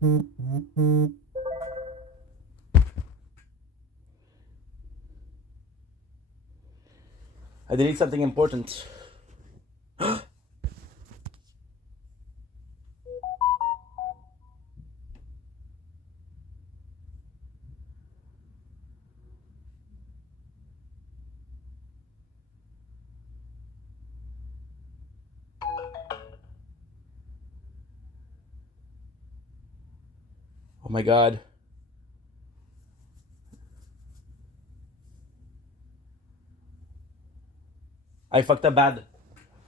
I delete something important. Oh my god. I fucked up bad.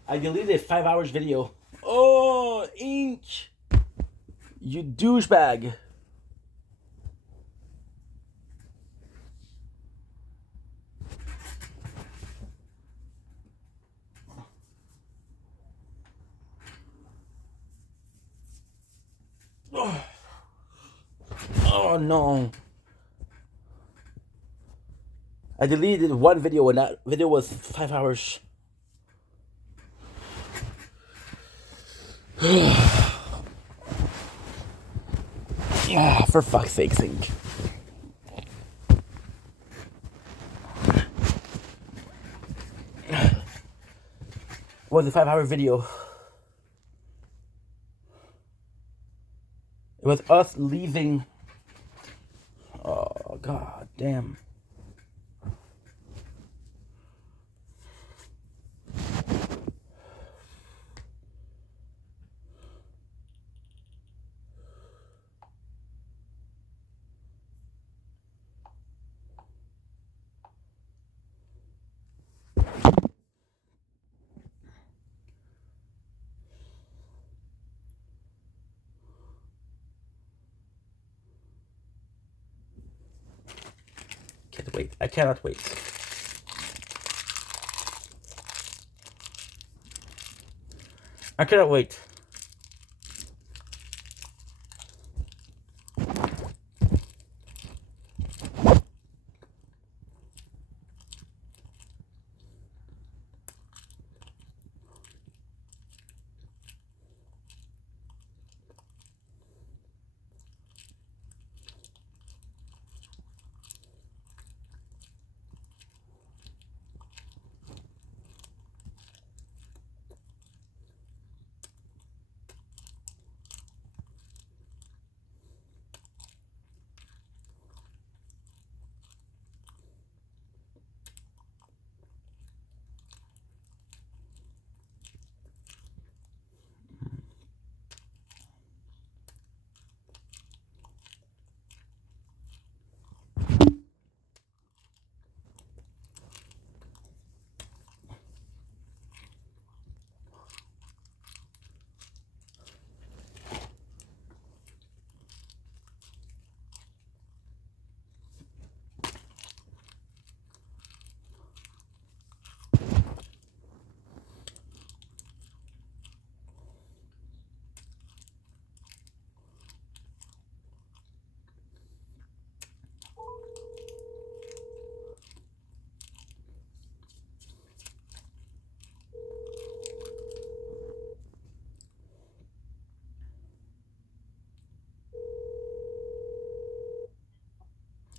I deleted 5 hours video. Oh, Ink! You douchebag. Oh no. I deleted one video and that video was 5 hours. Ah, for fuck's sake, Ink. What was a 5 hour video? It was us leaving. Oh god damn. Can't wait. I cannot wait. I cannot wait.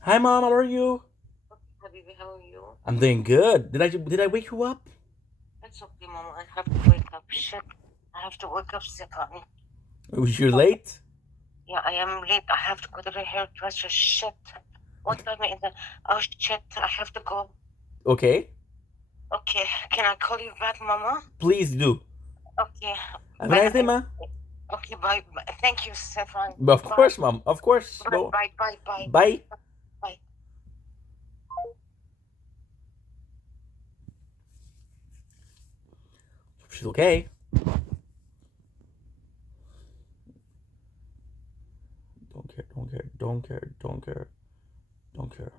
Hi mom, how are you? Habibi, how are you? I'm doing good. Did I wake you up? It's okay, Mama. I have to wake up. Shit. I have to wake up, Sikani. Was you late? Yeah, I am late. I have to go to the hairdresser. Shit. What time is it? Oh, shit. I have to go. Okay. Okay. Can I call you back, Mama? Please do. Okay. Have a nice day, ma. Okay, bye. Thank you, Stefan. Of course, mom. Of course. Bye, Go. bye, bye, bye. Bye. Bye. She's okay. Don't care. Don't care. Don't care. Don't care. Don't care.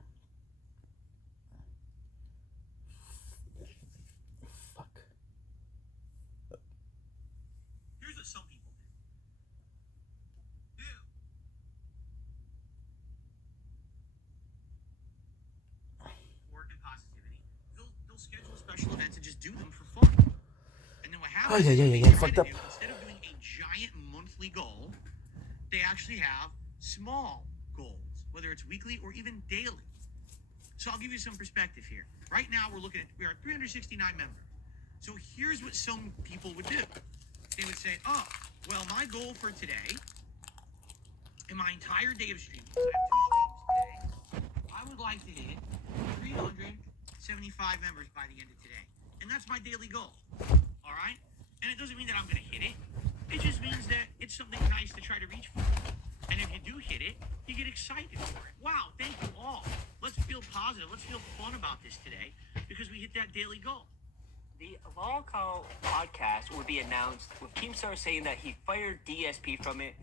Fuck. Here's what some people do. Work and positivity. They'll schedule special events and just do them for fun. And then what happens? Oh yeah. They Fucked try up. to do, instead of doing a giant monthly goal, they actually have small goals, whether it's weekly or even daily. So I'll give you some perspective here. Right now, we are 369 members. So here's what some people would do. They would say, oh, well, my goal for today, in my entire day of streaming, I have 2 streams today, I would like to hit 375 members by the end of today. And that's my daily goal. All right? And it doesn't mean that I'm going to hit it. It just means that it's something nice to try to reach for. And if you do hit it, you get excited for it. Wow, thank you all. Let's feel positive. Let's feel fun about this today because we hit that daily goal. The Lolcow podcast would be announced with Keemstar saying that he fired DSP from it.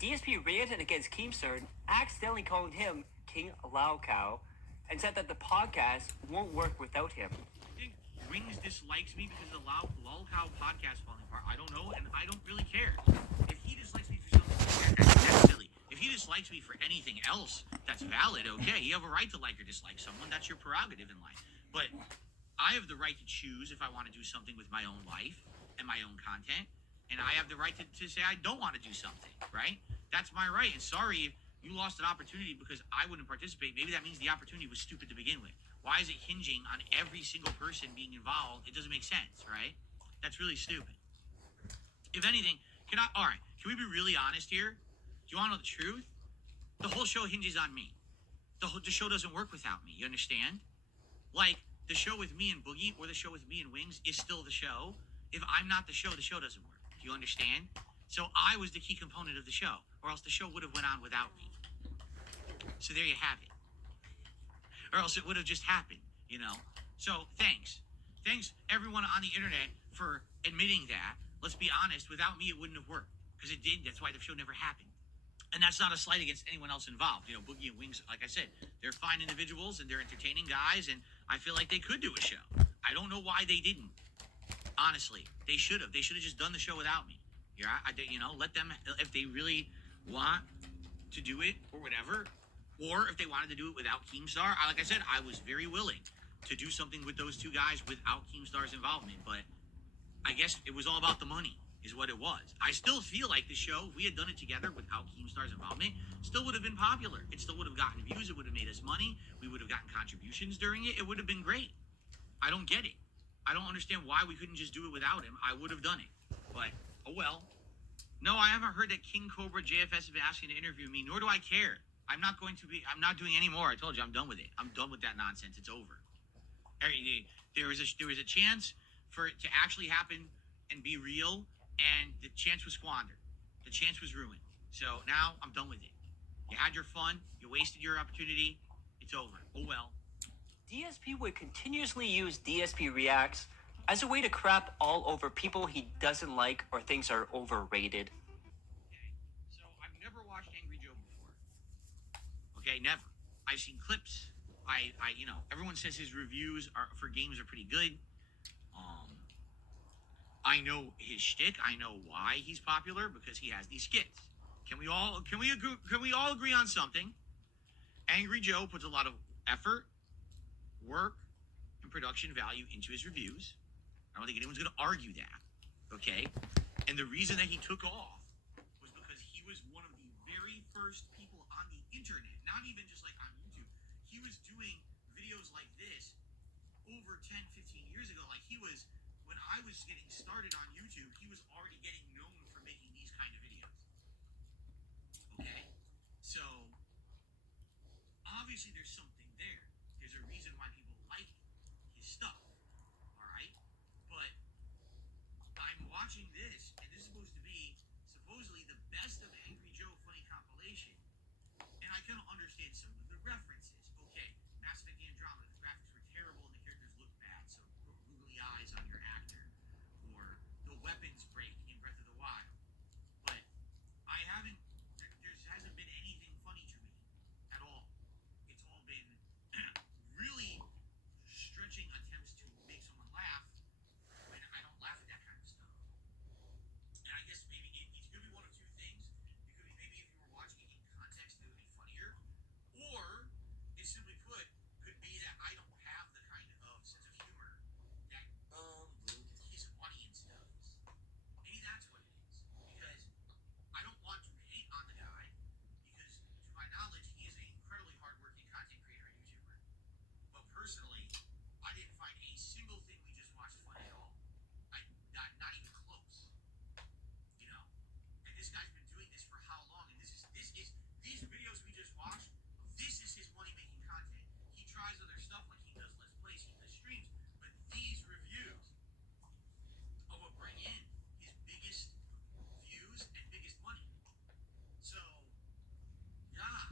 DSP ranted against Keemstar, accidentally calling him King Lolcow, and said that the podcast won't work without him. I think Wings dislikes me because of the Lolcow podcast falling apart. I don't know, and I don't really care. If he dislikes me for something, that's silly. If he dislikes me for anything else, that's valid, okay. You have a right to like or dislike someone. That's your prerogative in life. But I have the right to choose if I want to do something with my own life and my own content. And I have the right to say I don't want to do something, right? That's my right. And sorry if you lost an opportunity because I wouldn't participate. Maybe that means the opportunity was stupid to begin with. Why is it hinging on every single person being involved? It doesn't make sense, right? That's really stupid. If anything, can we be really honest here? Do you want to know the truth? The whole show hinges on me. The show doesn't work without me. You understand? Like, the show with me and Boogie or the show with me and Wings is still the show. If I'm not the show doesn't work. Do you understand? So I was the key component of the show, or else the show would have went on without me. So there you have it. Or else it would have just happened, you know? So thanks. Thanks, everyone on the internet, for admitting that. Let's be honest, without me, it wouldn't have worked. Because it did. That's why the show never happened. And that's not a slight against anyone else involved. You know, Boogie and Wings, like I said, they're fine individuals and they're entertaining guys, and I feel like they could do a show. I don't know why they didn't. Honestly, they should have. They should have just done the show without me. Yeah, let them, if they really want to do it or whatever, or if they wanted to do it without Keemstar. Like I said, I was very willing to do something with those 2 guys without Keemstar's involvement, but I guess it was all about the money. Is what it was. I still feel like the show, if we had done it together without Keemstar's involvement, still would have been popular. It still would have gotten views. It would have made us money. We would have gotten contributions during it. It would have been great. I don't get it. I don't understand why we couldn't just do it without him. I would have done it. But, oh well. No, I haven't heard that King Cobra JFS has been asking to interview me, nor do I care. I'm not doing any more. I told you, I'm done with it. I'm done with that nonsense. It's over. There was a chance for it to actually happen and be real, and the chance was squandered. The chance was ruined. So now I'm done with it. You had your fun. You wasted your opportunity. It's over. Oh well. DSP would continuously use DSP Reacts as a way to crap all over people he doesn't like or thinks are overrated. Okay. So I've never watched Angry Joe before. Okay, never. I've seen clips. Everyone says his reviews for games are pretty good. I know his shtick. I know why he's popular, because he has these skits. Can we all agree on something? Angry Joe puts a lot of effort, work, and production value into his reviews. I don't think anyone's going to argue that. Okay? And the reason that he took off was because he was one of the very first people on the internet, not even just like on YouTube. He was doing videos like this over 10, 15 years ago. Like when I was getting started on YouTube, he was already getting known for making these kind of videos. Okay? So, obviously there's something there. There's a reason why people like his stuff. Alright? But I'm watching this, and this is supposed to be supposedly the best of Angry Joe Funny compilation. And I kind of understand some of the references. Okay, Mass Effect Andromeda, the graphics were terrible and the characters looked bad, so googly eyes on your actor. Or the weapons break in Breath of the Wild. But there hasn't been anything funny to me at all. It's all been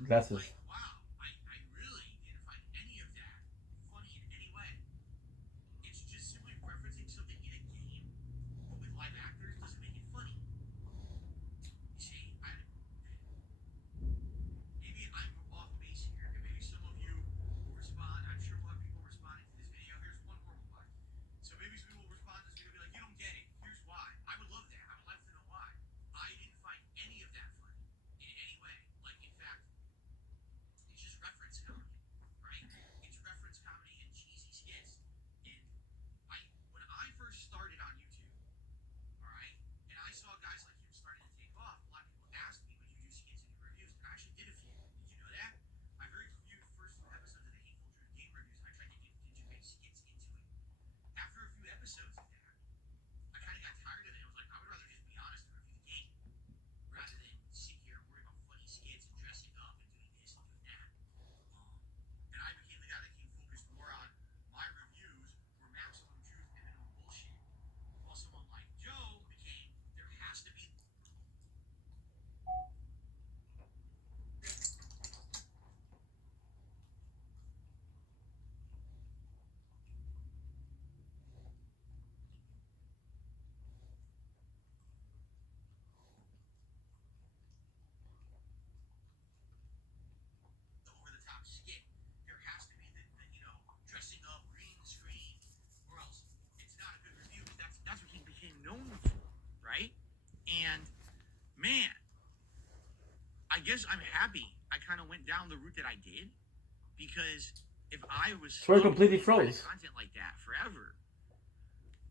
Glasses. Like, wow, I really didn't find any of that funny in any way. It's just simply referencing something in a game, but with live actors doesn't make it funny. You see, maybe I'm off base here, and maybe some of you will respond. I'm sure we'll have people responding to this video. Here's one more reply. So maybe some people will respond to this video and be like, you don't get it. Here's why. I would love that. I would like to know why. I didn't find any of that funny in any way. Like, in fact, it's just reference comedy, right? It's reference comedy and cheesy skits. And when I first started on YouTube, all right, and I saw guys like him starting to take off, a lot of people asked me, would you do skits in your reviews? And I actually did a few. Did you know that? My very few first few episodes of the Hateful Truth game reviews, I tried to integrate skits into it. After a few episodes of that, I kind of got tired of it. I was like, I would rather just be honest and review the game rather than sit here and worry about funny skits and dressing up and doing this and doing that. And I became the guy that came focused more on my reviews were maximum truth and minimum bullshit. While someone like Joe became, there has to be. The over-the-top skit. There has to be the dressing up, green screen, or else it's not a good review. But that's what he became known for, right? And man, I guess I'm happy I kind of went down the route that I did, because if I was Troy completely stuck doing froze. content like that forever,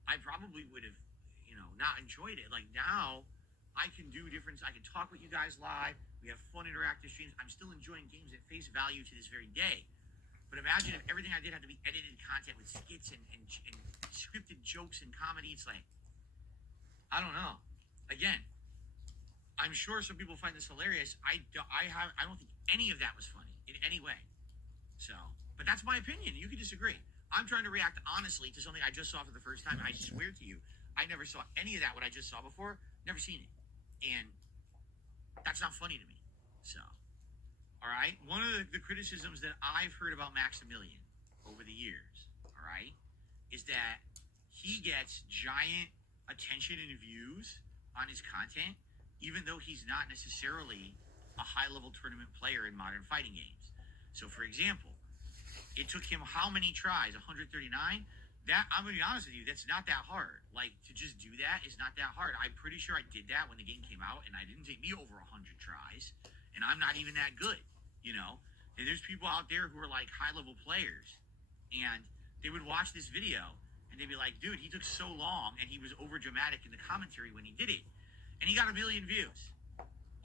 I probably would have, not enjoyed it. Like, now, I can do different. I can talk with you guys live. We have fun interactive streams. I'm still enjoying games at face value to this very day. But imagine if everything I did had to be edited content with skits and scripted jokes and comedy. It's like, I don't know. Again, I'm sure some people find this hilarious. I don't think any of that was funny in any way. So, but that's my opinion. You can disagree. I'm trying to react honestly to something I just saw for the first time. I swear to you, I never saw any of that, what I just saw before. Never seen it. And that's not funny to me. So, all right. One of the criticisms that I've heard about Maximilian over the years, all right, is that he gets giant attention and views on his content, even though he's not necessarily a high-level tournament player in modern fighting games. So, for example, it took him how many tries? 139? That, I'm going to be honest with you, that's not that hard. Like, to just do that is not that hard. I'm pretty sure I did that when the game came out, and it didn't take me over 100 tries, and I'm not even that good, And there's people out there who are, like, high-level players, and they would watch this video, and they'd be like, dude, he took so long, and he was over-dramatic in the commentary when he did it. And he got 1 million views.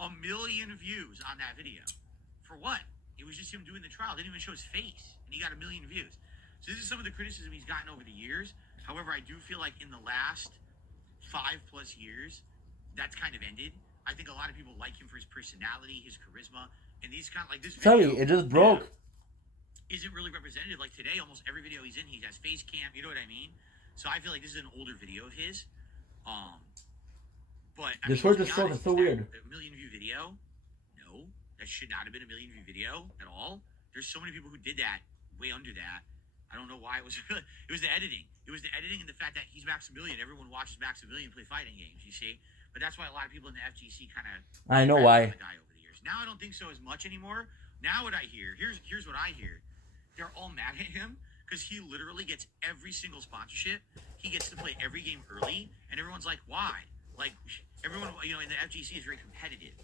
1 million views on that video. For what? It was just him doing the trial. Didn't even show his face. And he got 1 million views. So this is some of the criticism he's gotten over the years. However, I do feel like in the last 5+ years, that's kind of ended. I think a lot of people like him for his personality, his charisma, and these kind of like this Tell video. me, it just broke. Isn't really representative. Like today, almost every video he's in, he has face cam. You know what I mean? So I feel like this is an older video of his. But I This mean, word let's is be so honest, weird. A 1 million view video? No, that should not have been a 1 million view video at all. There's so many people who did that way under that. I don't know why it was. It was the editing. It was the editing and the fact that he's Maximilian. Everyone watches Maximilian play fighting games. You see, but that's why a lot of people in the FGC kind of. I know why. The guy over the years. Now I don't think so as much anymore. Now what I hear, here's what I hear. They're all mad at him because he literally gets every single sponsorship. He gets to play every game early, and everyone's like, why? Like, everyone, in the FGC is very competitive.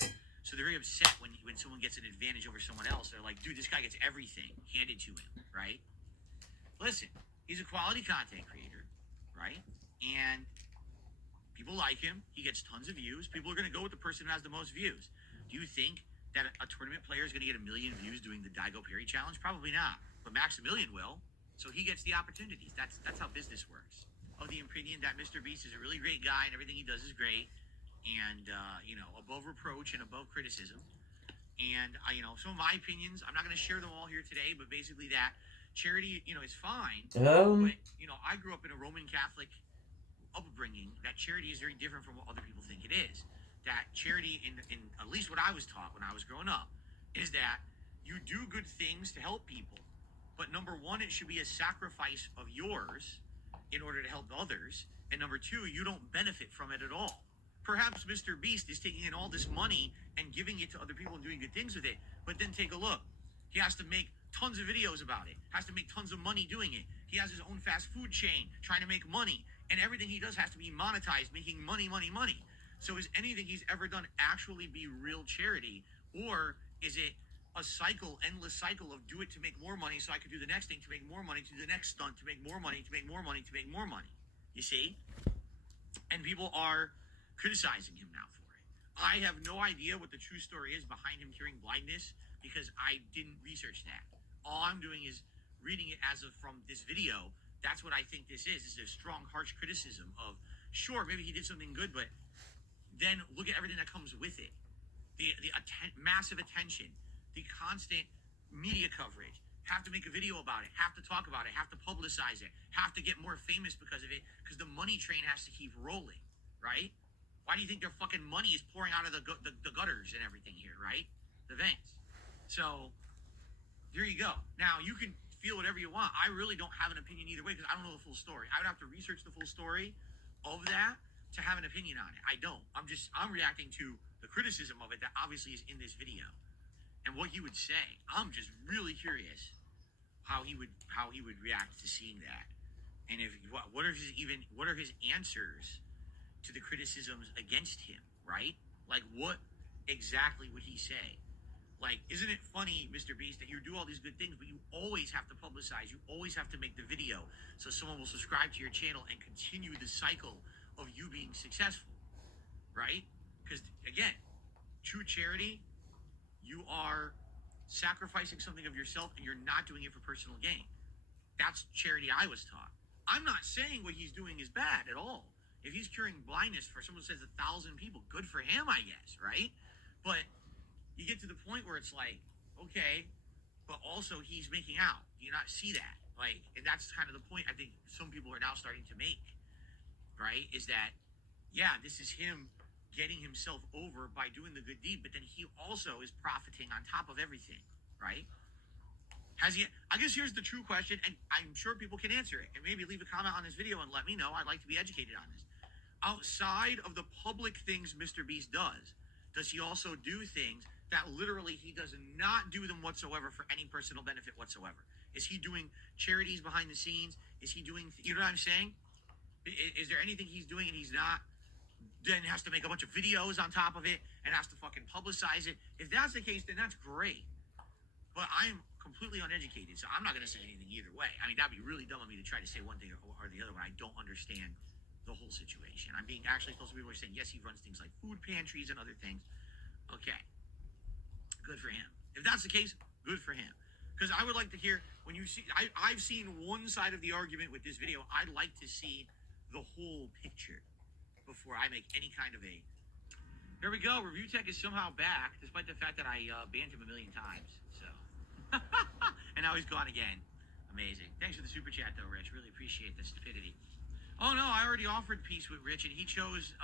So they're very upset when someone gets an advantage over someone else. They're like, dude, this guy gets everything handed to him, right? Listen, he's a quality content creator, right? And people like him. He gets tons of views. People are going to go with the person who has the most views. Do you think that a tournament player is going to get 1 million views doing the Daigo Perry challenge? Probably not. But Maximilian will. So he gets the opportunities. That's how business works. Of the opinion that Mr. Beast is a really great guy and everything he does is great. And, above reproach and above criticism. And, some of my opinions, I'm not going to share them all here today, but basically that charity, is fine. But, I grew up in a Roman Catholic upbringing. That charity is very different from what other people think it is. That charity, in at least what I was taught when I was growing up, is that you do good things to help people, but number one, it should be a sacrifice of yours in order to help others, and number two, you don't benefit from it at all. Perhaps Mr. Beast is taking in all this money and giving it to other people and doing good things with it, but then take a look. He has to make tons of videos about it, has to make tons of money doing it. He has his own fast food chain trying to make money, and everything he does has to be monetized, making money, money, money. So is anything he's ever done actually be real charity, or is it a cycle, endless cycle of do it to make more money so I could do the next thing, to make more money, to do the next stunt, to make more money, to make more money, to make more money? You see? And people are criticizing him now for it. I have no idea what the true story is behind him curing blindness because I didn't research that. All I'm doing is reading it as of from this video. That's what I think this is. This is a strong, harsh criticism of, sure, maybe he did something good, but then look at everything that comes with it. The massive attention, the constant media coverage, have to make a video about it, have to talk about it, have to publicize it, have to get more famous because of it, because the money train has to keep rolling, right? Why do you think their fucking money is pouring out of the gutters and everything here, right? The vents. So, there you go. Now, you can feel whatever you want. I really don't have an opinion either way because I don't know the full story. I would have to research the full story of that to have an opinion on it. I don't. I'm reacting to the criticism of it that obviously is in this video and what he would say. I'm just really curious how he would react to seeing that, and if what are his answers to the criticisms against him, right? Like, what exactly would he say? Like, isn't it funny, Mr. Beast, that you do all these good things, but you always have to publicize, you always have to make the video so someone will subscribe to your channel and continue the cycle of you being successful, right? Because, again, true charity, you are sacrificing something of yourself and you're not doing it for personal gain. That's charity I was taught. I'm not saying what he's doing is bad at all. If he's curing blindness for someone who says 1,000 people, good for him, I guess, right? But you get to the point where it's like, okay, but also he's making out. Do you not see that? Like, and that's kind of the point I think some people are now starting to make, right? Is that, yeah, this is him getting himself over by doing the good deed, but then he also is profiting on top of everything, right? Has he? I guess here's the true question, and I'm sure people can answer it, and maybe leave a comment on this video and let me know. I'd like to be educated on this. Outside of the public things Mr. Beast does he also do things that literally he does not do them whatsoever for any personal benefit whatsoever? Is he doing charities behind the scenes? Is he doing, you know what I'm saying? Is there anything he's doing and he's not, then has to make a bunch of videos on top of it and has to fucking publicize it? If that's the case, then that's great. But I'm completely uneducated, so I'm not going to say anything either way. I mean, that'd be really dumb of me to try to say one thing or the other when I don't understand the whole situation. I'm being actually supposed to be saying, yes, he runs things like food pantries and other things. Okay. Good for him. If that's the case, good for him. Because I would like to hear, when you see, I've seen one side of the argument with this video. I'd like to see the whole picture before I make any kind of a... There we go. Review Tech is somehow back, despite the fact that I banned him a million times. So, and now he's gone again. Amazing. Thanks for the super chat, though, Rich. Really appreciate the stupidity. Oh no, I already offered peace with Rich, and he chose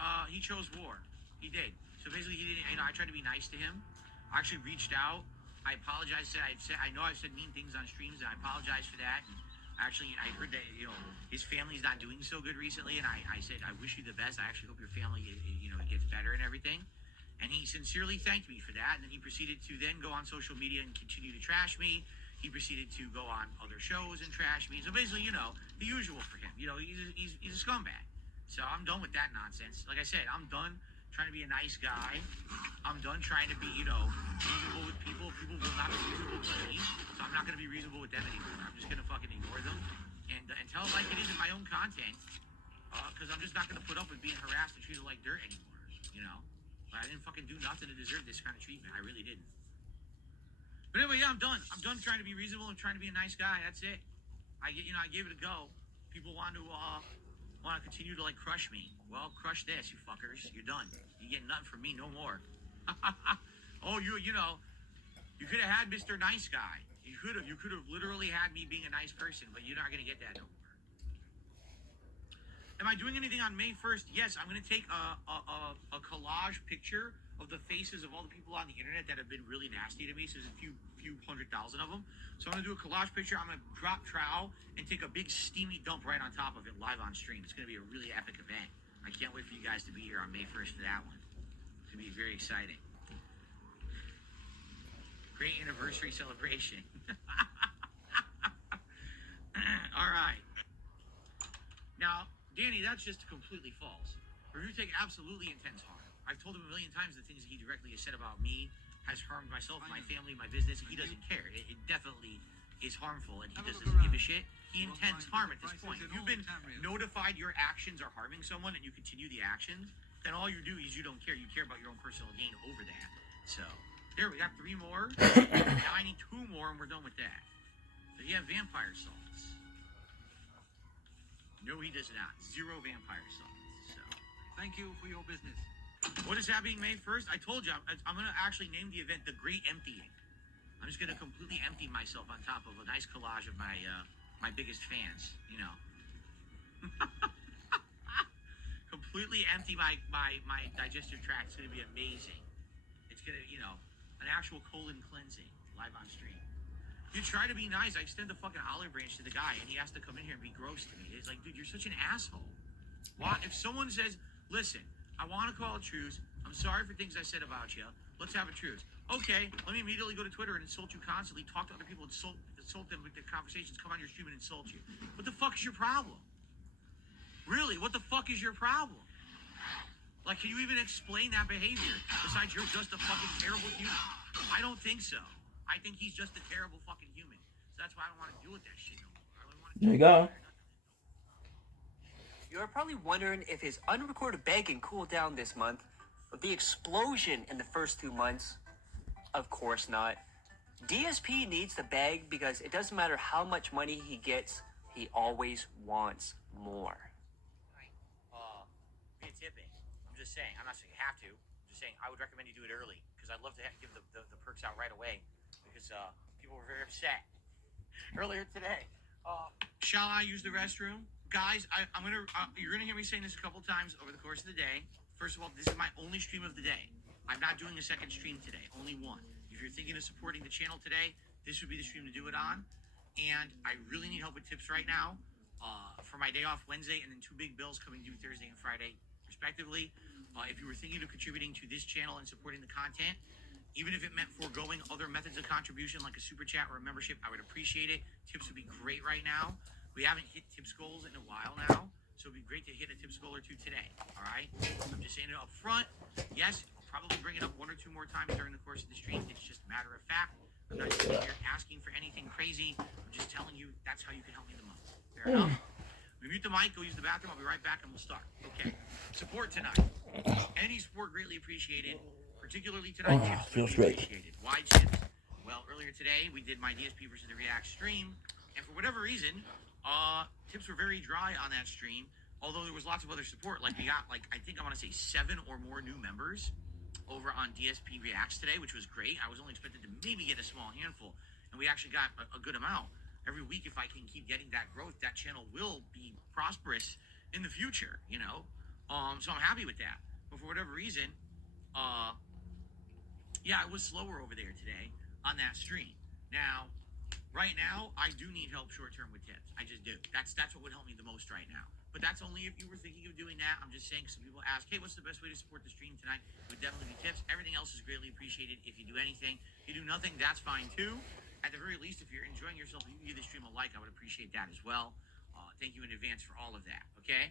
war. He did. So basically, he didn't. You know, I tried to be nice to him. I actually reached out. I apologized. I know I've said mean things on streams, and I apologize for that. And actually, I heard that his family's not doing so good recently, and I said I wish you the best. I actually hope your family gets better and everything. And he sincerely thanked me for that. And then he proceeded to then go on social media and continue to trash me. He proceeded to go on other shows and trash me. So basically, the usual for him. He's a scumbag. So I'm done with that nonsense. Like I said, I'm done trying to be a nice guy. I'm done trying to be, reasonable with people. People will not be reasonable with me. So I'm not going to be reasonable with them anymore. I'm just going to fucking ignore them and tell them like it is in my own content. Because I'm just not going to put up with being harassed and treated like dirt anymore, But I didn't fucking do nothing to deserve this kind of treatment. I really didn't. But anyway, yeah, I'm done. I'm done trying to be reasonable and trying to be a nice guy. That's it. I gave it a go. People want to continue to crush me. Well, crush this, you fuckers. You're done. You get nothing from me no more. Oh, you could have had Mr. Nice Guy. You could have literally had me being a nice person, but you're not gonna get that no more. Am I doing anything on May 1st? Yes, I'm going to take a collage picture of the faces of all the people on the internet that have been really nasty to me. So there's a few few 100,000 of them. So I'm gonna do a collage picture. I'm gonna drop trowel and take a big steamy dump right on top of it live on stream. It's gonna be a really epic event. I can't wait for you guys to be here on May 1st for that one. It's gonna be very exciting. Great anniversary celebration. All right. Now, Danny, that's just completely false. ReviewTech absolutely intends harm. I've told him a million times the things that he directly has said about me has harmed myself, my family, my business. He doesn't care. It definitely is harmful, and he just doesn't give a shit. He intends harm at this point. If you've been notified your actions are harming someone and you continue the actions, then all you do is you don't care. You care about your own personal gain over that. So, there, we got 3 more. Now I need 2 more, and we're done with that. So you have vampire salts. No, he does not. 0 vampire salts. So, Thank you for your business. what is happening May 1st? I told you, I'm going to actually name the event The Great Emptying. I'm just going to completely empty myself on top of a nice collage of my my biggest fans, you know. Completely empty my digestive tract. It's going to be amazing. It's going to, you know, an actual colon cleansing live on stream. You try to be nice. I extend the fucking olive branch to the guy, and he has to come in here and be gross to me. It's like, dude, you're such an asshole. Why? If someone says, listen, I want to call a truce. I'm sorry for things I said about you. Let's have a truce. Okay, let me immediately go to Twitter and insult you constantly, talk to other people, insult them with the conversations, come on your stream and insult you. What the fuck is your problem? Really, what the fuck is your problem? Like, can you even explain that behavior besides you're just a fucking terrible human? I don't think so. I think he's just a terrible fucking human. So that's why I don't want to deal with that shit no more. I don't want to There you go. You're probably wondering if his unrecorded begging cooled down this month, but the explosion in the first 2 months, of course not. DSP needs to beg because it doesn't matter how much money he gets, he always wants more. Be tipping. I'm just saying. I'm not saying you have to. I'm just saying I would recommend you do it early because I'd love to give the perks out right away because people were very upset earlier today. Shall I use the restroom? Guys, I'm gonna. You're gonna hear me saying this a couple times over the course of the day. First of all, this is my only stream of the day. I'm not doing a second stream today. Only one. If you're thinking of supporting the channel today, this would be the stream to do it on. And I really need help with tips right now for my day off Wednesday, and then 2 big bills coming due Thursday and Friday, respectively. If you were thinking of contributing to this channel and supporting the content, even if it meant foregoing other methods of contribution like a super chat or a membership, I would appreciate it. Tips would be great right now. We haven't hit tips goals in a while now, so it'd be great to hit a tips goal or 2 today. All right? I'm just saying it up front. Yes, I'll probably bring it up 1 or 2 more times during the course of the stream. It's just a matter of fact. I'm not sitting here asking for anything crazy. I'm just telling you that's how you can help me the most. Fair enough? We mute the mic, go use the bathroom. I'll be right back and we'll start. Okay. Support tonight. Any support greatly appreciated. Particularly tonight, tips feels greatly great. appreciated. Why tips? Well, earlier today we did my DSP versus the React stream, and for whatever reason, tips were very dry on that stream. Although there was lots of other support, like we got I think I want to say 7 or more new members over on DSP Reacts today, which was great. I was only expected to maybe get a small handful, and we actually got a good amount. Every week, if I can keep getting that growth, that channel will be prosperous in the future, you know? So I'm happy with that. But for whatever reason, yeah, it was slower over there today on that stream. Now, right now, I do need help short-term with tips. I just do. That's what would help me the most right now. But that's only if you were thinking of doing that. I'm just saying, some people ask, hey, what's the best way to support the stream tonight? It would definitely be tips. Everything else is greatly appreciated. If you do anything, if you do nothing, that's fine too. At the very least, if you're enjoying yourself, if you give the stream a like, I would appreciate that as well. Thank you in advance for all of that, okay?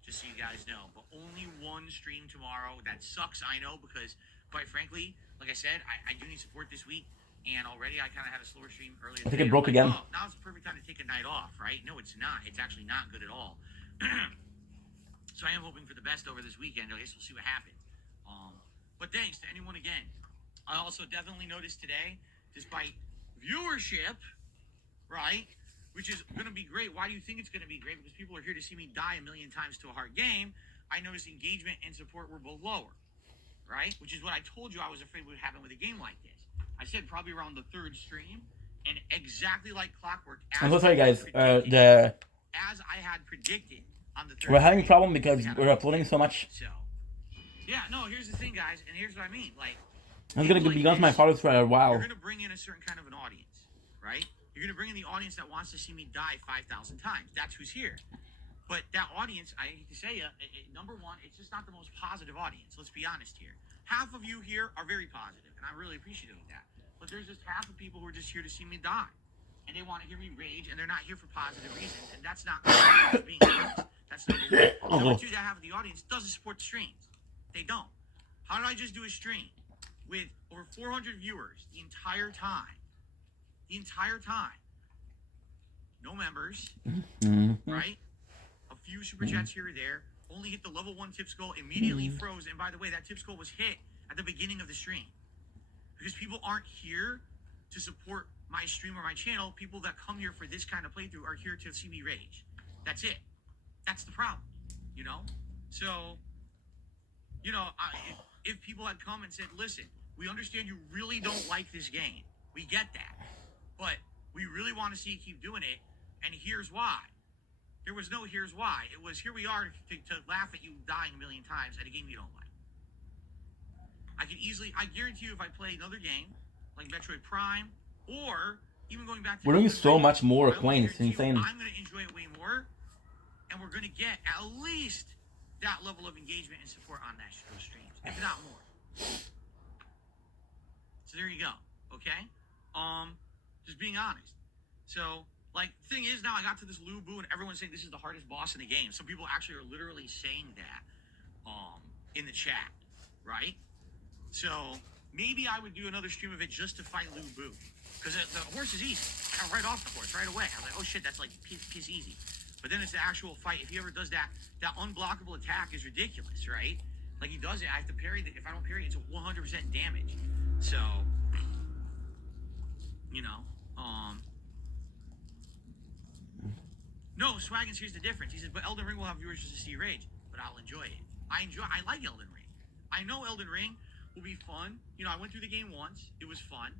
Just so you guys know. But only 1 stream tomorrow. That sucks, I know, because quite frankly, like I said, I do need support this week. And already I kind of had a slower stream earlier. I think it broke again. Oh, now it's the perfect time to take a night off, right? No, it's not. It's actually not good at all. So I am hoping for the best over this weekend. I guess we'll see what happens. But thanks to anyone again. I also definitely noticed today, despite viewership, right, which is going to be great. Why do you think it's going to be great? Because people are here to see me die a million times to a hard game. I noticed engagement and support were both lower, right? Which is what I told you I was afraid would happen with a game like this. I said probably around the 3rd stream, and exactly like clockwork. I'm so sorry, guys. As I had predicted on the 3rd. We're having a problem because we're uploading so much. So, yeah, no. Here's the thing, guys, and here's what I mean. Like, I'm gonna be gone to my father's for a while. You're gonna bring in a certain kind of an audience, right? You're gonna bring in the audience that wants to see me die 5,000 times. That's who's here. But that audience, I hate to say number one, it's just not the most positive audience. Let's be honest here. Half of you here are very positive, and I'm really appreciative of that. But there's just half of people who are just here to see me die. And they want to hear me rage, and they're not here for positive reasons. And that's not being honest. That's number one. Number two, that half of the audience doesn't support the streams. They don't. How did I just do a stream with over 400 viewers the entire time? The entire time. No members, right? A few super chats here or there. Only hit the level 1 tips goal, immediately froze. And by the way, that tips goal was hit at the beginning of the stream. Because people aren't here to support my stream or my channel. People that come here for this kind of playthrough are here to see me rage. That's it. That's the problem, you know? So, you know, if people had come and said, listen, we understand you really don't like this game. We get that. But we really want to see you keep doing it, and here's why. There was no here's why. It was, here we are to laugh at you dying a million times at a game you don't like. I guarantee you if I play another game, like Metroid Prime, or even going back to... We're doing so much more coins. It's insane. I'm going to enjoy it way more, and we're going to get at least that level of engagement and support on those streams, if not more. So there you go, okay? Just being honest. So, like, the thing is, now I got to this Lu Bu, and everyone's saying this is the hardest boss in the game. Some people actually are literally saying that in the chat, right? So, maybe I would do another stream of it just to fight Lu Bu. Because the horse is easy. I got right off the horse, right away. I'm like, oh shit, that's like piss easy. But then it's the actual fight. If he ever does that unblockable attack is ridiculous, right? Like, he does it, I have to parry it. If I don't parry it, it's a 100% damage. So, you know, no, Swaggins, here's the difference. He says, but Elden Ring will have viewers just to see rage, but I'll enjoy it. I like Elden Ring. I know Elden Ring will be fun. You know, I went through the game once. It was fun.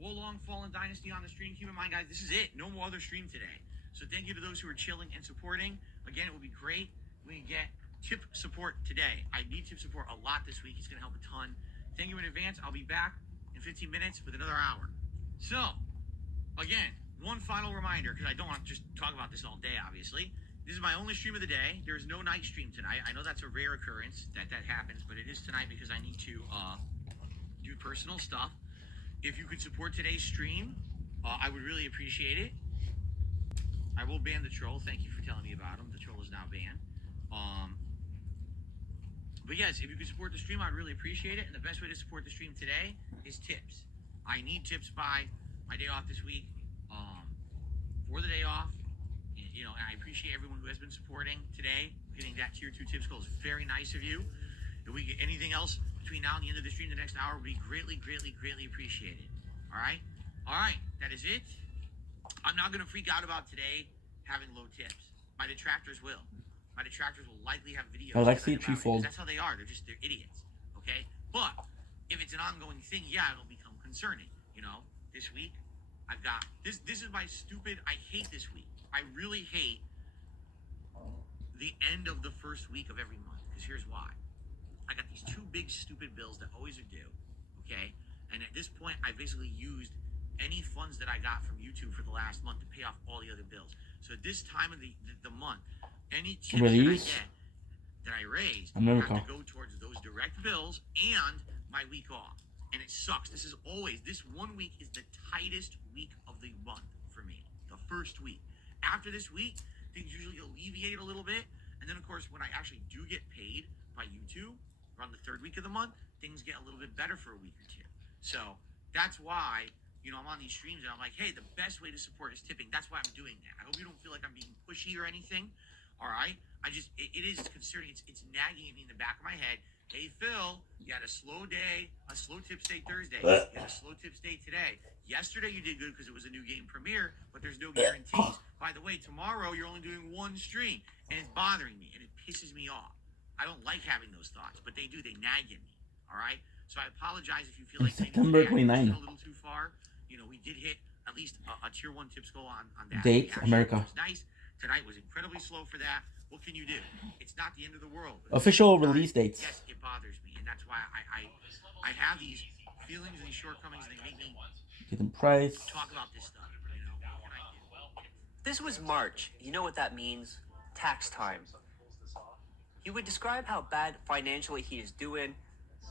Wolong Fallen Dynasty on the stream. Keep in mind, guys, this is it. No more other stream today. So thank you to those who are chilling and supporting. Again, it will be great when you get tip support today. I need tip support a lot this week. It's going to help a ton. Thank you in advance. I'll be back in 15 minutes with another hour. So, again, one final reminder, because I don't want to just talk about this all day, obviously. This is my only stream of the day. There is no night stream tonight. I know that's a rare occurrence that happens, but it is tonight because I need to do personal stuff. If you could support today's stream, I would really appreciate it. I will ban the troll. Thank you for telling me about him. The troll is now banned. But yes, if you could support the stream, I'd really appreciate it. And the best way to support the stream today is tips. I need tips by my day off this week. For the day off, you know, and I appreciate everyone who has been supporting today. Getting that tier 2 tips goal is very nice of you. If we get anything else between now and the end of the stream, the next hour, would be greatly, greatly, greatly appreciated. All right? All right, that is it. I'm not going to freak out about today having low tips. My detractors will. My detractors will likely have videos. I like to see it threefold. That's how they are. They're idiots. Okay? But if it's an ongoing thing, yeah, it'll become concerning. You know, this week, I've got this is my stupid, I hate this week. I really hate the end of the first week of every month. Because here's why. I got these 2 big stupid bills that always are due. Okay? And at this point, I basically used any funds that I got from YouTube for the last month to pay off all the other bills. So at this time of the month, any tips that I get that I raise have to go towards those direct bills and my week off. And it sucks. This 1 week is the tightest week of the month for me. The first week. After this week, things usually alleviate a little bit. And then, of course, when I actually do get paid by YouTube around the 3rd week of the month, things get a little bit better for a week or two. So that's why, you know, I'm on these streams and I'm like, hey, the best way to support is tipping. That's why I'm doing that. I hope you don't feel like I'm being pushy or anything. All right? It's concerning. It's nagging at me in the back of my head. Hey, Phil, you had a slow day, a slow tips day Thursday. You had a slow tips day today. Yesterday you did good because it was a new game premiere, but there's no guarantees. By the way, tomorrow you're only doing 1 stream, and it's bothering me, and it pisses me off. I don't like having those thoughts, but they do. They nag at me, all right? So I apologize if you feel like September 29. a little too far. You know, we did hit at least a tier 1 tips goal on that. Date, America. It was nice. Tonight was incredibly slow for that. What can you do? It's not the end of the world. Official release dates. Yes, it bothers me. and that's why I have these feelings and these shortcomings, and they make me Getting price. talk about this stuff. You know, what can I do? This was March. You know what that means? Tax time. He would describe how bad financially he is doing,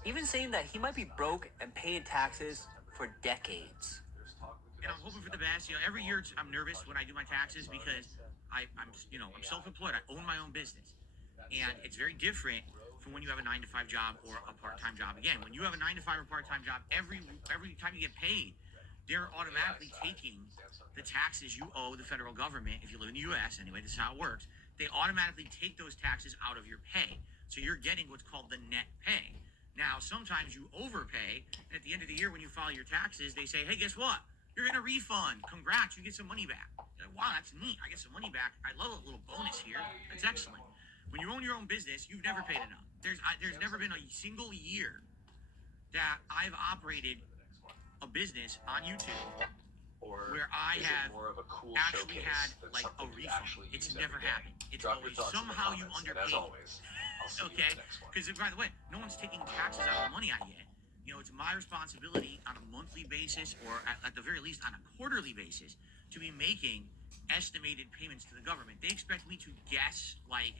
even saying that he might be broke and paying taxes for decades. And I'm hoping for the best. You know, every year I'm nervous when I do my taxes because I'm self-employed. I own my own business, and it's very different from when you have a 9-to-5 job or a part-time job. Again, when you have a 9-to-5 or part-time job, every time you get paid, they're automatically taking the taxes you owe the federal government. If you live in the U.S. anyway, this is how it works. They automatically take those taxes out of your pay, so you're getting what's called the net pay. Now, sometimes you overpay, and at the end of the year, when you file your taxes, they say, "Hey, guess what? You're getting a refund. Congrats, you get some money back." You're like, wow, that's neat. I get some money back. I love a little bonus here. That's excellent. When you own your own business, you've never paid enough. There's never been a single year that I've operated a business on YouTube where I have actually had like a refund. It's never happened. It's always somehow you underpaid. Okay? Because by the way, no one's taking taxes out of the money I get. You know, it's my responsibility on a monthly basis, or at the very least on a quarterly basis, to be making estimated payments to the government. They expect me to guess like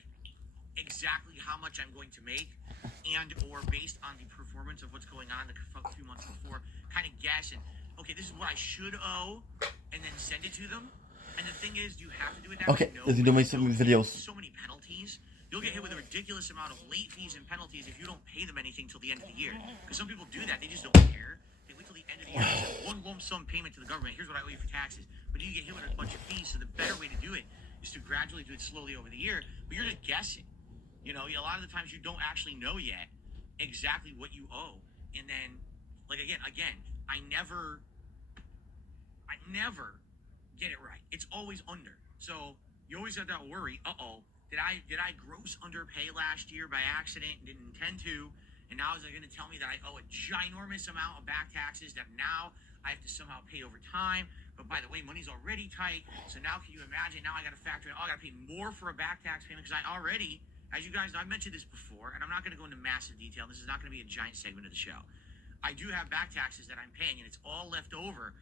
exactly how much I'm going to make, and or based on the performance of what's going on the few months before, kind of guess and okay, this is what I should owe, and then send it to them. And the thing is, you have to do it that Okay, way. No, let's do my videos. So many penalties. You'll get hit with a ridiculous amount of late fees and penalties if you don't pay them anything till the end of the year. Because some people do that; they just don't care. They wait till the end of the year. It's one lump sum payment to the government. Here's what I owe you for taxes. But you get hit with a bunch of fees. So the better way to do it is to gradually do it slowly over the year. But you're just guessing. You know, a lot of the times you don't actually know yet exactly what you owe. And then, like again, I never get it right. It's always under. So you always have that worry. Did I gross underpay last year by accident and didn't intend to? And now is it going to tell me that I owe a ginormous amount of back taxes that now I have to somehow pay over time? But by the way, money's already tight. So now can you imagine? Now I got to factor in, I got to pay more for a back tax payment because I already, as you guys know, I've mentioned this before, and I'm not going to go into massive detail. This is not going to be a giant segment of the show. I do have back taxes that I'm paying, and it's all left over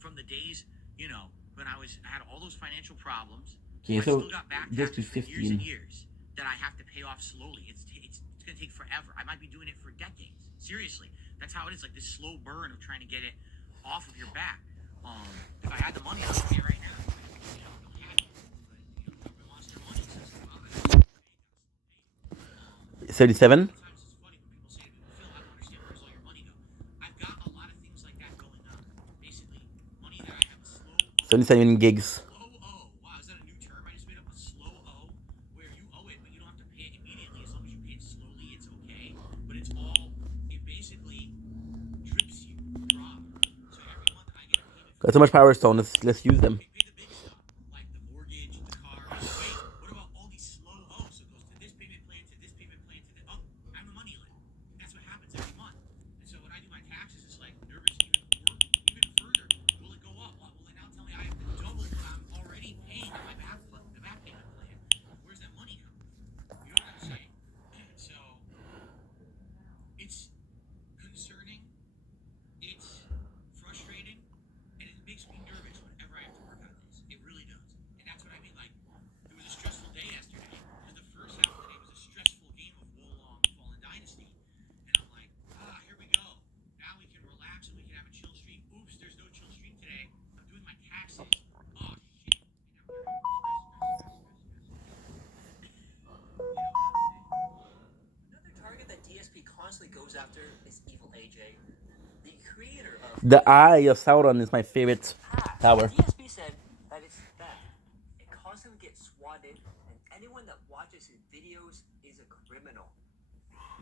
from the days, you know, when I had all those financial problems. Okay, I so still got back just taxes to for years and 15. years that I have to pay off slowly. It's going to take forever. I might be doing it for decades. Seriously, that's how it is. Like this slow burn of trying to get it off of your back. If I had the money, I would pay it right now. You know, I don't have it. But, you know, government wants their money, so it's like, well, I 37. sometimes it's funny when people say to me, "Phil, I don't understand where's all your money go." I've got a lot of things like that going on. Basically, money that I have a slow 77 gigs. slow O. Wow, is that a new term I just made up? A slow O, where you owe it, but you don't have to pay it immediately. As long as you pay it slowly, it's okay. But it basically drips you dry. So every month I get a payment for Got so much Power Stone. Let's use them. pay the big stuff, like the mortgage, the car. Wait, what about all these slow O's? So it goes to this payment plan, to this payment plan, to this. Oh, I have a money limit. That's what happens every month. And so when I do my taxes, it's like nervous even further. Will it go up? Will it now tell me I have to double what I'm already paying on my back payment plan? Where's that money coming from? You know what I'm saying? So it's concerning. It's frustrating, and it makes me nervous whenever I have to work on this. It really does. And that's what I mean. Like, it was a stressful day yesterday. And the first half of the day was a stressful game of Wolong Fallen Dynasty. And I'm like, here we go. Now we can relax and we can have a chill stream. Oops, there's no chill stream today. I'm doing my taxes. Oh, shit. And now Another target that DSP constantly goes after is Evil AJ, the creator of The Eye of Sauron is my favorite tower. DSP said that it's theft. It constantly gets swatted, and anyone that watches his videos is a criminal.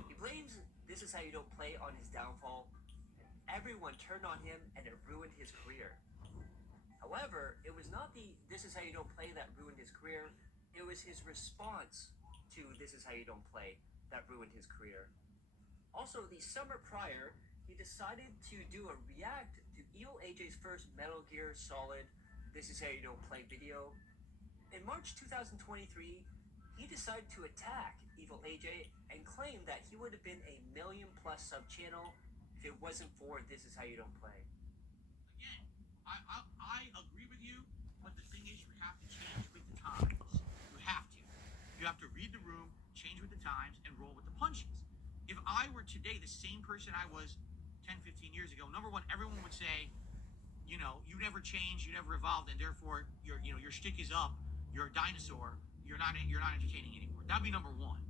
He blames This Is How You Don't Play on his downfall, and everyone turned on him and it ruined his career. However, it was not the This Is How You Don't Play that ruined his career, it was his response to This Is How You Don't Play that ruined his career. Also, the summer prior, he decided to do a react to Evil AJ's first Metal Gear Solid This Is How You Don't Play video. In March 2023, he decided to attack Evil AJ and claimed that he would have been a million+ sub channel if it wasn't for This Is How You Don't Play. Again, I agree with you, but the thing is, you have to change with the times. You have to. You have to read the room, change with the times, and roll with the punches. If I were today the same person I was 10, 15 years ago, number one, everyone would say, you know, you never changed, you never evolved, and therefore your shtick is up. You're a dinosaur. You're not entertaining anymore. That'd be number one.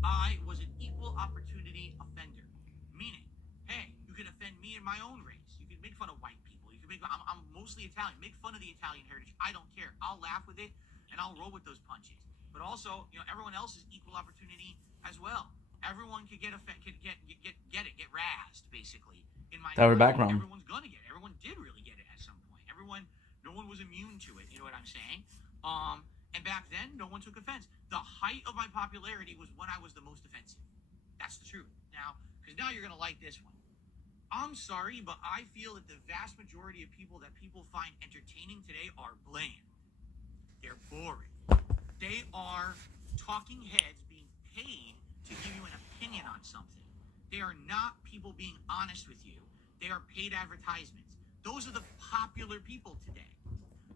I was an equal opportunity offender, meaning, hey, you can offend me in my own race. You can make fun of white people. You can make. I'm mostly Italian. Make fun of the Italian heritage. I don't care. I'll laugh with it and I'll roll with those punches. But also, you know, everyone else is equal opportunity as well. Everyone could get razzed, basically. In my Our background. everyone's gonna get it. Everyone did really get it at some point. No one was immune to it. You know what I'm saying? And back then, no one took offense. The height of my popularity was when I was the most offensive. That's the truth. Now, because now you're gonna like this one. I'm sorry, but I feel that the vast majority of people that people find entertaining today are bland. They're boring. They are talking heads being paid to give you an opinion on something. They are not people being honest with you. They are paid advertisements. Those are the popular people today.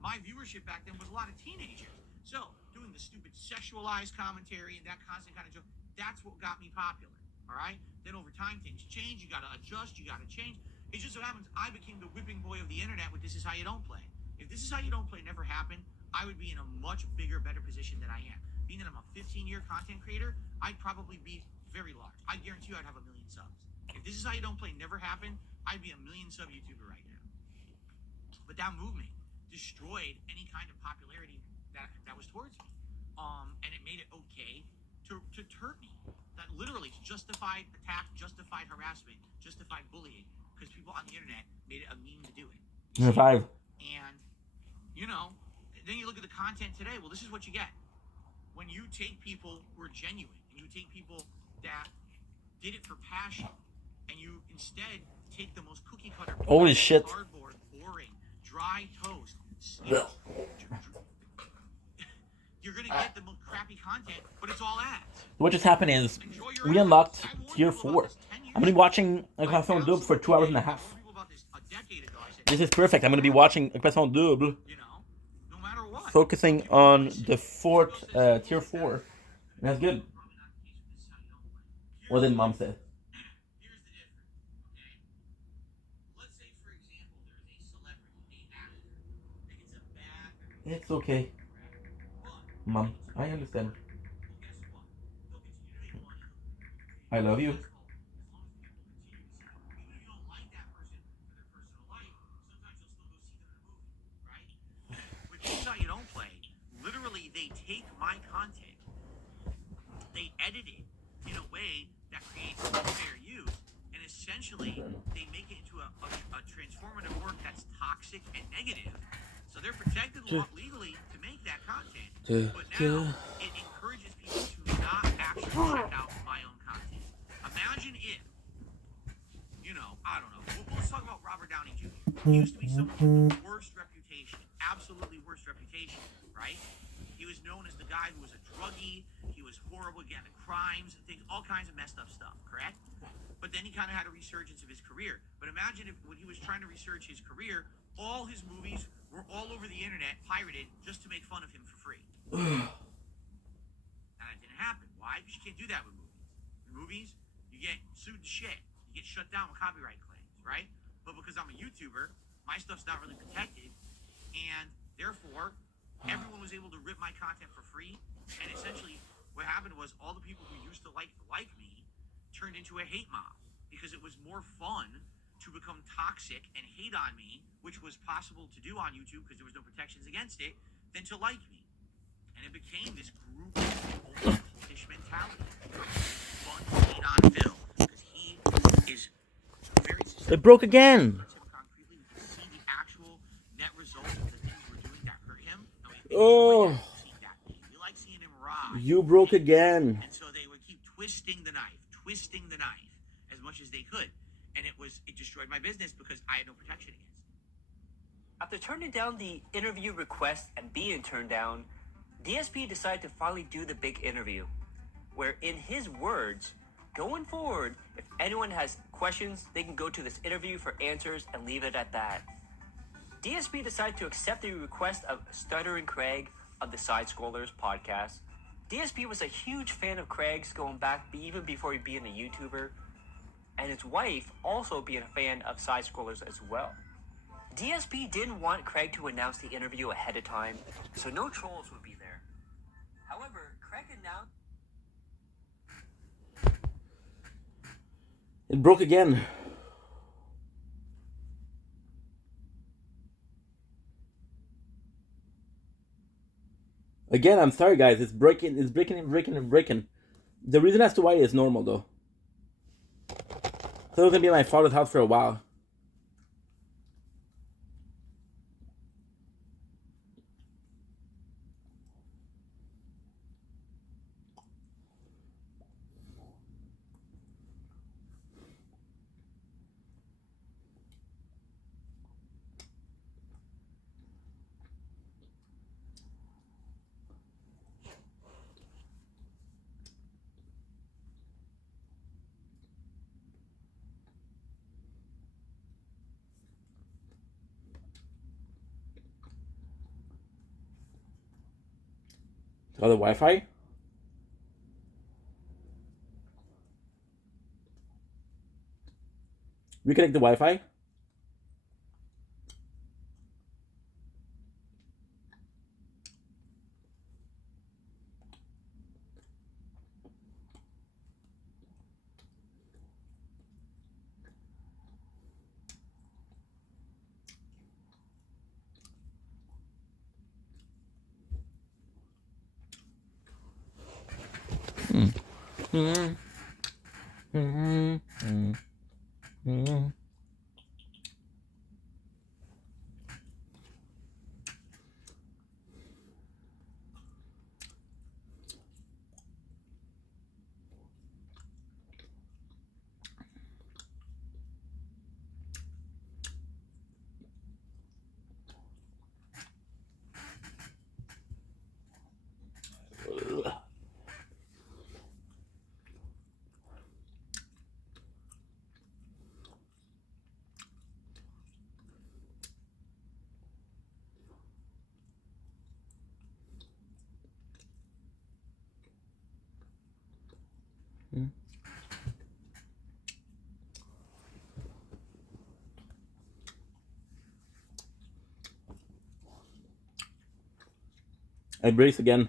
My viewership back then was a lot of teenagers. So, doing the stupid sexualized commentary and that constant kind of joke, that's what got me popular. All right? Then over time, things change. You got to adjust. You got to change. It just so happens I became the whipping boy of the internet with This Is How You Don't Play. If This Is How You Don't Play never happened, I would be in a much bigger, better position than I am. Being that I'm a 15-year content creator, I'd probably be very large. I guarantee you I'd have 1 million subs. If This Is How You Don't Play never happened, I'd be a 1 million sub YouTuber right now. But that movement destroyed any kind of popularity that was towards me. And it made it okay to hurt me. That literally justified attack, justified harassment, justified bullying, because people on the internet made it a meme to do it. Number 5. And, you know, then you look at the content today. Well, this is what you get. When you take people who are genuine, and you take people that did it for passion, and you instead take the most cookie cutter, Holy shit. cardboard, boring, dry toast, you know, you're gonna get the most crappy content, but it's all ads. What just happened is Enjoy your we ads. unlocked I warned tier you about 4. this 10 years I'm gonna be ago. watching Like, Occupation Double for 2 hours and a I half. warned people about this a decade ago. I said, This is perfect. I'm gonna be watching Occupation Double, you know, no matter what. focusing on the tier 4. And that's good. What did mom say? Here's the difference, okay? Let's say, for example, there's a celebrity, a actor, that gets a bad It's okay, but mom. I understand. well, guess what? They'll continue to make money. I love you. As long as people continue to see them. Even if you don't like that person for their personal life, sometimes you'll still go see them in a movie, right? With This Is How You Don't Play, literally they take my content, they edit it in a way that creates fair use, and essentially they make it into a transformative work that's toxic and negative. So they're protected legally to make that content, but now it encourages people to not actually check out my own content. Imagine if, you know, I don't know. Let's talk about Robert Downey Jr. He used to be someone with the worst reputation, absolutely worst reputation, right? He was known as the guy who was a druggie. He was horrible, again, crimes, things, all kinds of messed up stuff, correct? But then he kind of had a resurgence of his career. But imagine if when he was trying to research his career, all his movies were all over the internet, pirated, just to make fun of him for free. And that didn't happen. Why? Because you can't do that with movies. In movies, you get sued to shit. You get shut down with copyright claims, right? But because I'm a YouTuber, my stuff's not really protected, and therefore, everyone was able to rip my content for free. And essentially, what happened was all the people who used to like me turned into a hate mob, because it was more fun to become toxic and hate on me, which was possible to do on YouTube because there was no protections against it, than to like me. And it became this group of cultish mentality. Fun to hate on Phil because he is very. It broke again. Concretely, we can see the actual net results of the things we're doing that hurt him. And we see that. We like seeing him rise. You broke again. And so they would keep twisting the knife as much as they could. And it destroyed my business because I had no protection against it. After turning down the interview request and being turned down, DSP decided to finally do the big interview. where, in his words, going forward, if anyone has questions, they can go to this interview for answers and leave it at that. DSP decided to accept the request of Stuttering Craig of the Side Scrollers podcast. DSP was a huge fan of Craig's going back even before he being a YouTuber, and his wife also being a fan of Side Scrollers as well. DSP didn't want Craig to announce the interview ahead of time, so no trolls would be there. However, Craig announced... It broke again. Again, I'm sorry guys, it's breaking. The reason as to why is normal though. So it was gonna be at my father's house for a while. Oh, the Wi-Fi? Reconnect the Wi-Fi? I brace again.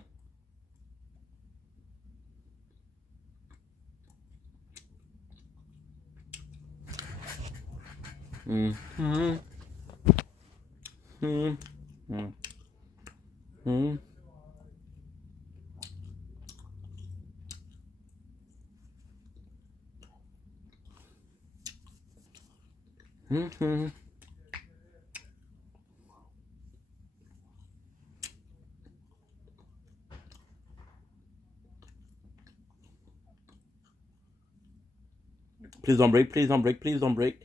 Please don't break, please don't break, please don't break.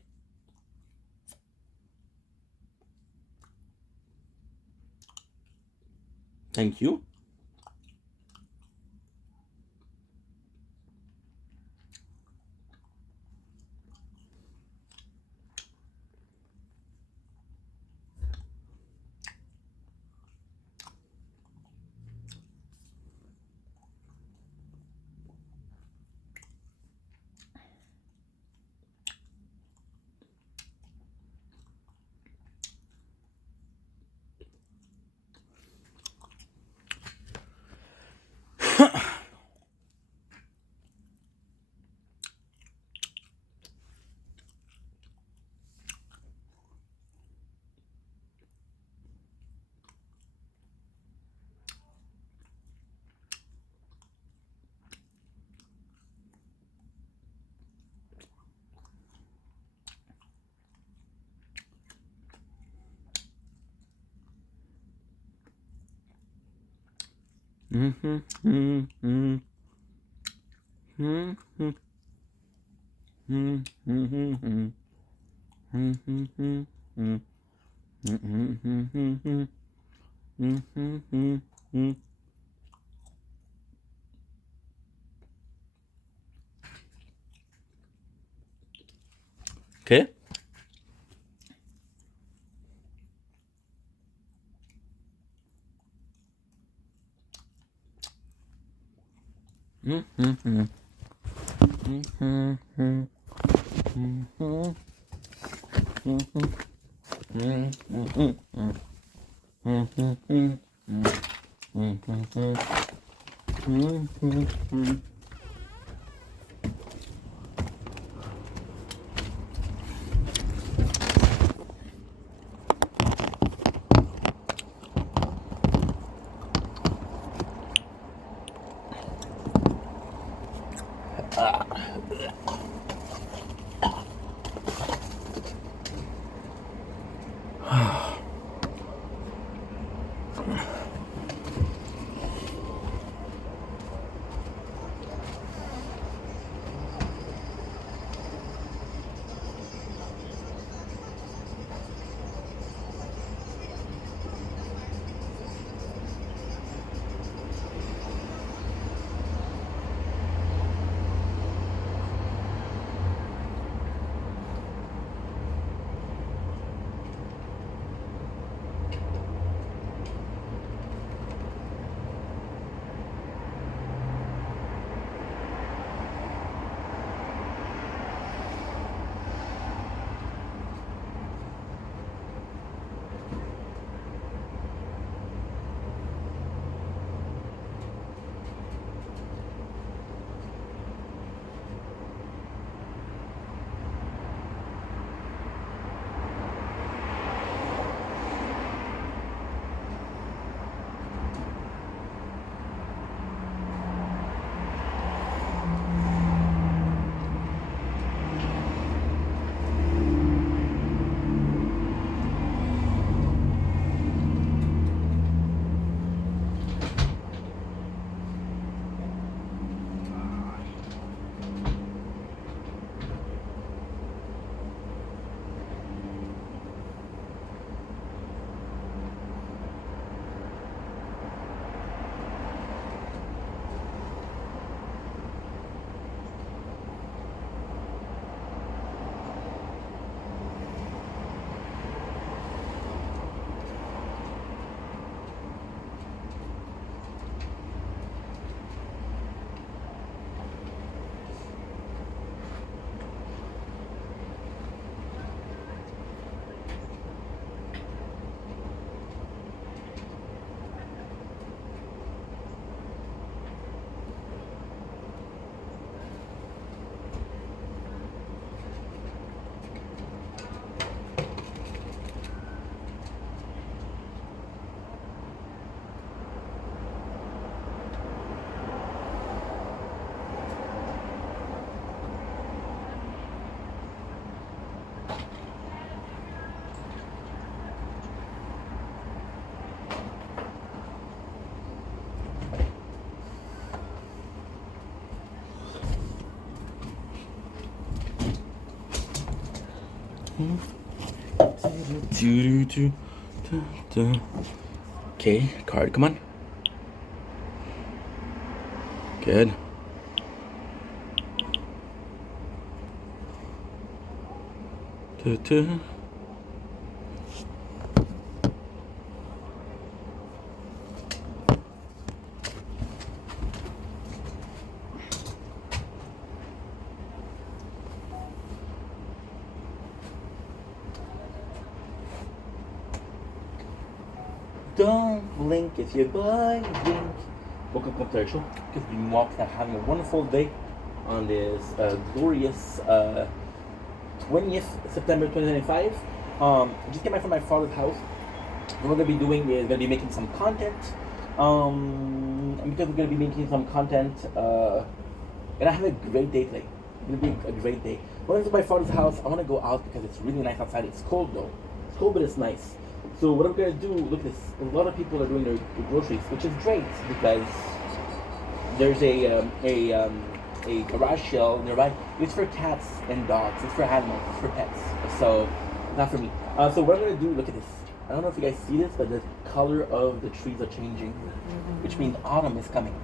Thank you. Okay. Okay, card, come on. Good. Don't blink if you blink. Woke up commercial because we walked out having a wonderful day on this glorious 20th September 2025. Just came back from my father's house. What we're gonna be doing is gonna be making some content. Because we're gonna be making some content, and I have a great day today. It's gonna be a great day. When I go to my father's house, I wanna go out because it's really nice outside. It's cold though. It's cold, but it's nice. So what I'm gonna do, look at this. A lot of people are doing their groceries, which is great because there's a garage sale nearby. It's for cats and dogs. It's for animals. It's for pets. So not for me. So what I'm gonna do, look at this. I don't know if you guys see this, but the color of the trees are changing, which means autumn is coming.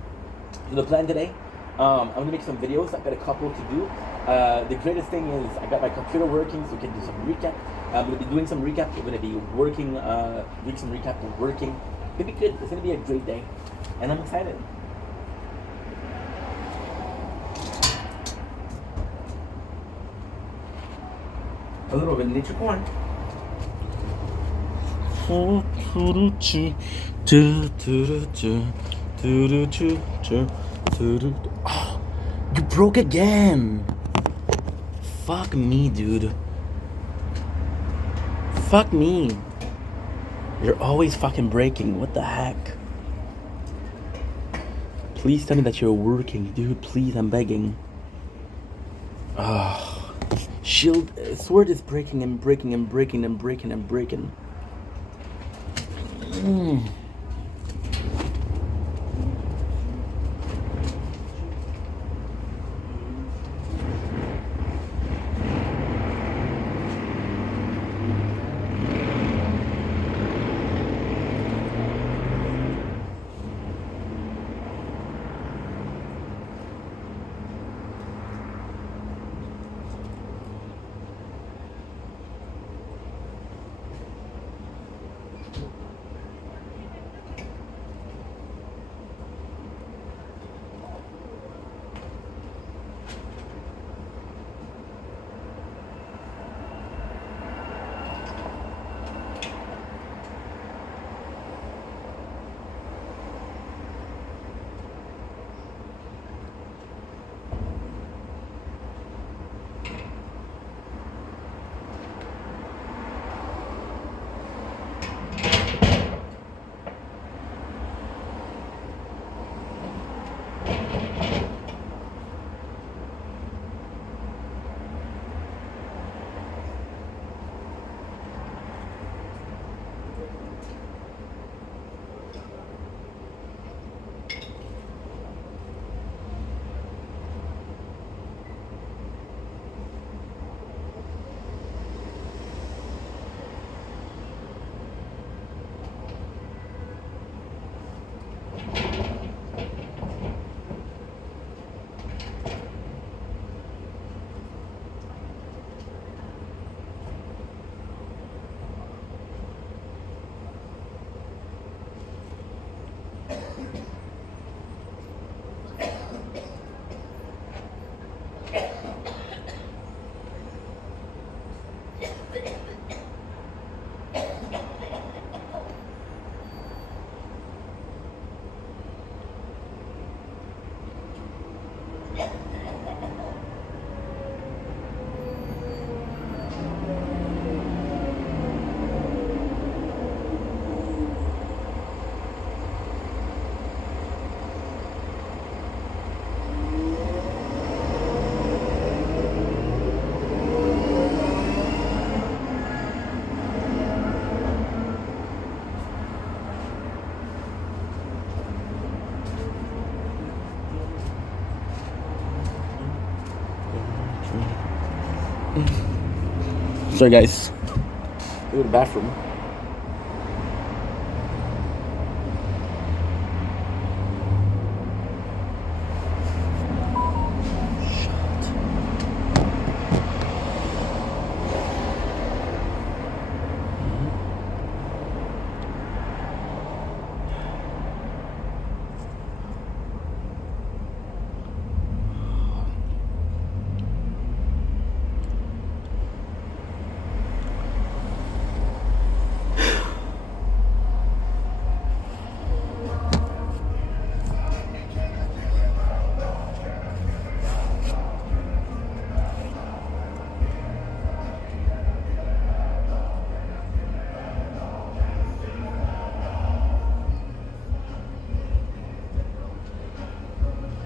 So the plan today I'm gonna make some videos. I've got a couple to do. The greatest thing is I got my computer working, so we can do some recap. I'm gonna be doing some recap. We're gonna be working, doing some recap and working. It's gonna be good. It's gonna be a great day, and I'm excited. A little bit of nature corn. Oh, you broke again. Fuck me, dude. Fuck me. You're always fucking breaking. What the heck? Please tell me that you're working, dude. Please, I'm begging. Oh, shield. Sword is breaking and breaking and breaking and breaking and breaking. Sorry, guys. Go to the bathroom.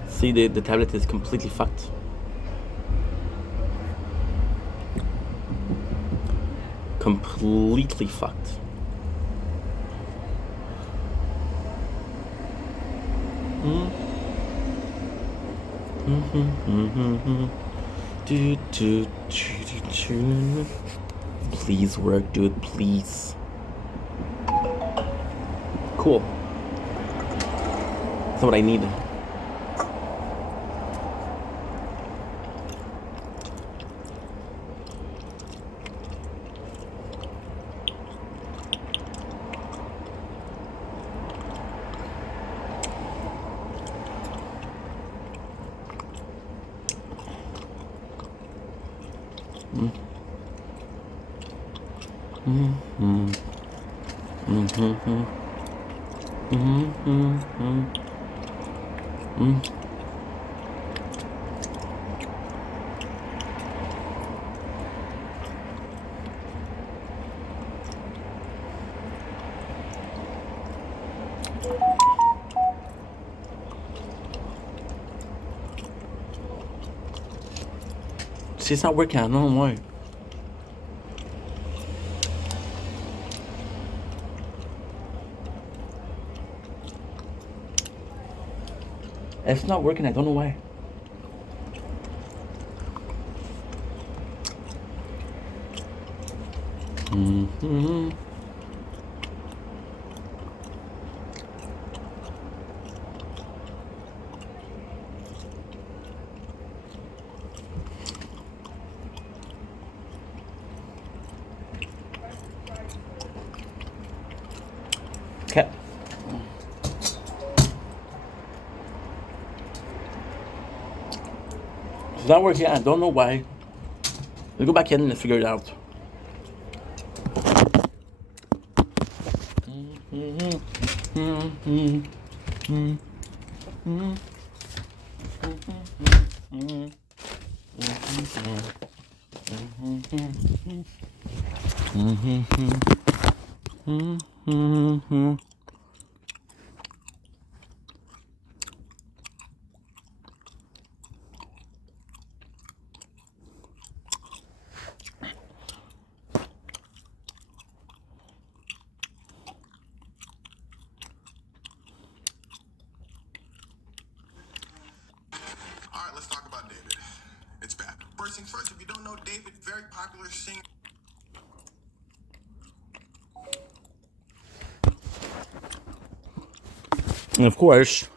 See, the tablet is completely fucked. Completely fucked. Please work, dude, please. Cool. That's what I need. See, it's not working. I don't know why. It's not working. I don't know why. Okay. It's not working. I don't know why. Let's go back in and figure it out. All right, let's talk about David. It's bad. First things first, if you don't know David, very popular singer. And of course,